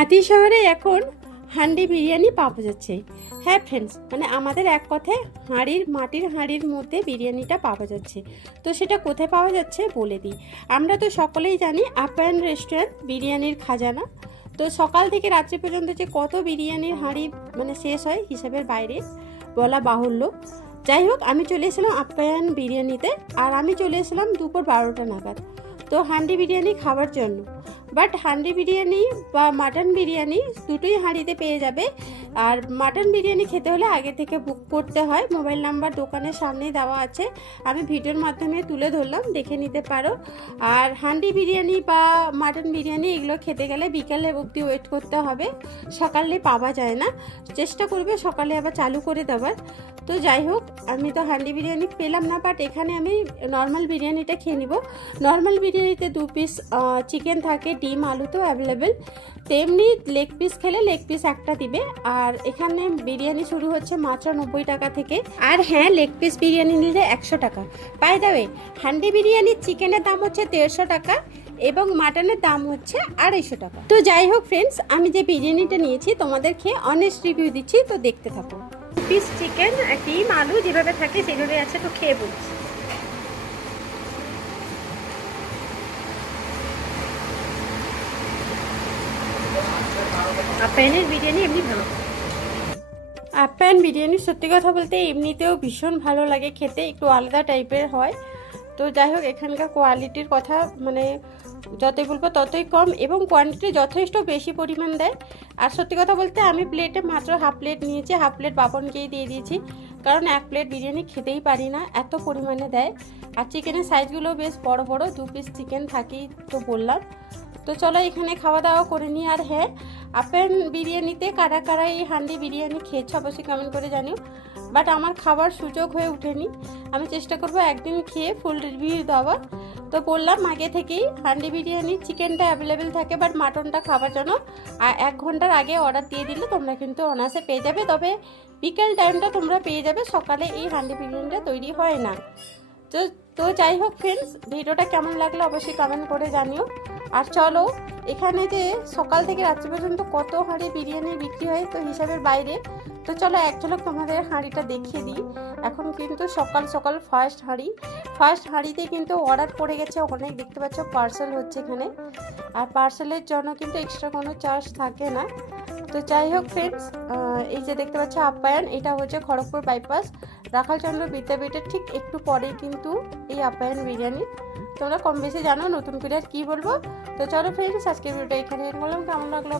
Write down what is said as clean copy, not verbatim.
মাটি শহরে এখন হান্ডি বিরিয়ানি পাওয়া যাচ্ছে। হ্যাঁ ফ্রেন্ডস, মানে আমাদের এক কথায় মাটির হাঁড়ির মধ্যে বিরিয়ানিটা পাওয়া যাচ্ছে। তো সেটা কোথায় পাওয়া যাচ্ছে বলে দিই। আমরা তো সকলেই জানি আপ্যায়ন রেস্টুরেন্ট বিরিয়ানির খাজানা। তো সকাল থেকে রাত্রি পর্যন্ত যে কত বিরিয়ানির হাঁড়ি মানে শেষ হয় হিসাবের বাইরে বলা বাহুল্য। যাই হোক, আমি চলে এসেছিলাম আপ্যায়ন বিরিয়ানিতে, আর আমি চলে এসেছিলাম দুপুর 12টা নাগাদ তো হান্ডি বিরিয়ানি খাওয়ার জন্য। বাট হান্ডি বিরিয়ানি বা মাটন বিরিয়ানি দুটোই হাঁড়িতে পেয়ে যাবে। আর মাটন বিরিয়ানি খেতে হলে আগে থেকে বুক করতে হয়। মোবাইল নাম্বার দোকানের সামনেই দেওয়া আছে, আমি ভিডিওর মাধ্যমে তুলে ধরলাম, দেখে নিতে পারো। আর হান্ডি বিরিয়ানি বা মাটন বিরিয়ানি এগুলো খেতে গেলে বিকালে অবধি ওয়েট করতে হবে, সকালে পাওয়া যায় না। চেষ্টা করবে সকালে আবার চালু করে দেওয়ার। তো যাই হোক, আমি তো হান্ডি বিরিয়ানি পেলাম না, বাট এখানে আমি নর্মাল বিরিয়ানিটা খেয়ে নিব। নর্মাল বিরিয়ানিতে 2 পিস চিকেন থাকে, ডিম আলু তো অ্যাভেলেবেল, তেমনি লেগ পিস খেলে লেগ পিস একটা দিবে। আর এখানে বিরিয়ানি শুরু হচ্ছে মাত্র 90 টাকা থেকে। আর হ্যাঁ, লেগ পিস বিরিয়ানি নিলে 100 টাকা। বাই দ্য ওয়ে, হান্ডি বিরিয়ানির চিকেনের দাম হচ্ছে 150 টাকা এবং মাটনের দাম হচ্ছে 250 টাকা। তো যাই হোক ফ্রেন্ডস, আমি যে বিরিয়ানিটা নিয়েছি তোমাদের খেয়ে অনেস্ট রিভিউ দিচ্ছি, তো দেখতে থাকো। পিস চিকেন, ডিম আলু যেভাবে থাকে সেভাবে আছে, তো খেয়ে বলছি। আপ্যায়নের বিরিয়ানি এমনি ভালো। আপ্যায়ন বিরিয়ানি সত্যি কথা বলতে এমনিতেও ভীষণ ভালো লাগে খেতে, একটু আলাদা টাইপের হয়। তো যাই হোক, এখানকার কোয়ালিটির কথা মানে যতই বলবো ততই কম, এবং কোয়ান্টিটি যথেষ্ট বেশি পরিমাণ দেয়। আর সত্যি কথা বলতে আমি প্লেটে মাত্র হাফ প্লেট নিয়েছি, হাফ প্লেট বাপনকেই দিয়ে দিয়েছি, কারণ 1 প্লেট বিরিয়ানি খেতেই পারি না, এত পরিমাণে দেয়। আর চিকেনের সাইজগুলো বেশ বড় বড়, 2 পিস চিকেন থাকেই তো বললাম। তো চলো এখানে খাওয়া দাওয়া করে নিই। আর হ্যাঁ, আপ্যায়ন বিরিয়ানিতে কারা কারা এই হান্ডি বিরিয়ানি খেয়েছো অবশ্যই কমেন্ট করে জানিও। বাট আমার খাবার সুযোগ হয়ে ওঠেনি, আমি চেষ্টা করবো একদিন খেয়ে ফুল রিভিউ দেওয়ার। তো বললাম আগে থেকেই হান্ডি বিরিয়ানি চিকেনটা অ্যাভেলেবেল থাকে, বাট মাটনটা খাবার জন্য 1 ঘন্টার আগে অর্ডার দিয়ে দিলে তোমরা কিন্তু অনায়াসে পেয়ে যাবে। তবে বিকেল টাইমটা তোমরা পেয়ে যাবে, সকালে এই হান্ডি বিরিয়ানিটা তৈরি হয় না। তো যাই হোক ফ্রেন্ডস, ভিডিওটা কেমন লাগলো অবশ্যই কমেন্ট করে জানিও। আর চলো, এখানে যে সকাল থেকে রাত্রি পর্যন্ত কত হাঁড়ি বিরিয়ানি বিক্রি হয় তো হিসাবের বাইরে। তো চলো এক ঝলক তোমাদের হাঁড়িটা দেখিয়ে দিই। এখন কিন্তু সকাল সকাল ফার্স্ট হাঁড়িতে কিন্তু অর্ডার পড়ে গেছে অনেক, দেখতে পাচ্ছ পার্সেল হচ্ছে এখানে। আর পার্সেলের জন্য কিন্তু এক্সট্রা কোনো চার্জ থাকে না। তো যাই হোক ফ্রেন্ডস, এই যে দেখতে পাচ্ছ আপ্যায়ন, এটা হচ্ছে খড়গপুর বাইপাস রাখালচন্দ্র বিদ্যাপীঠের ঠিক একটু পরেই কিন্তু এই আপ্যায়ন বিরিয়ানি। তোমরা কম বেশি জানো, নতুন করে আর কী বলবো। তো চলো ফ্রেন্ডস, আজকের ভিডিওটা এখানে বললাম, কেমন লাগলো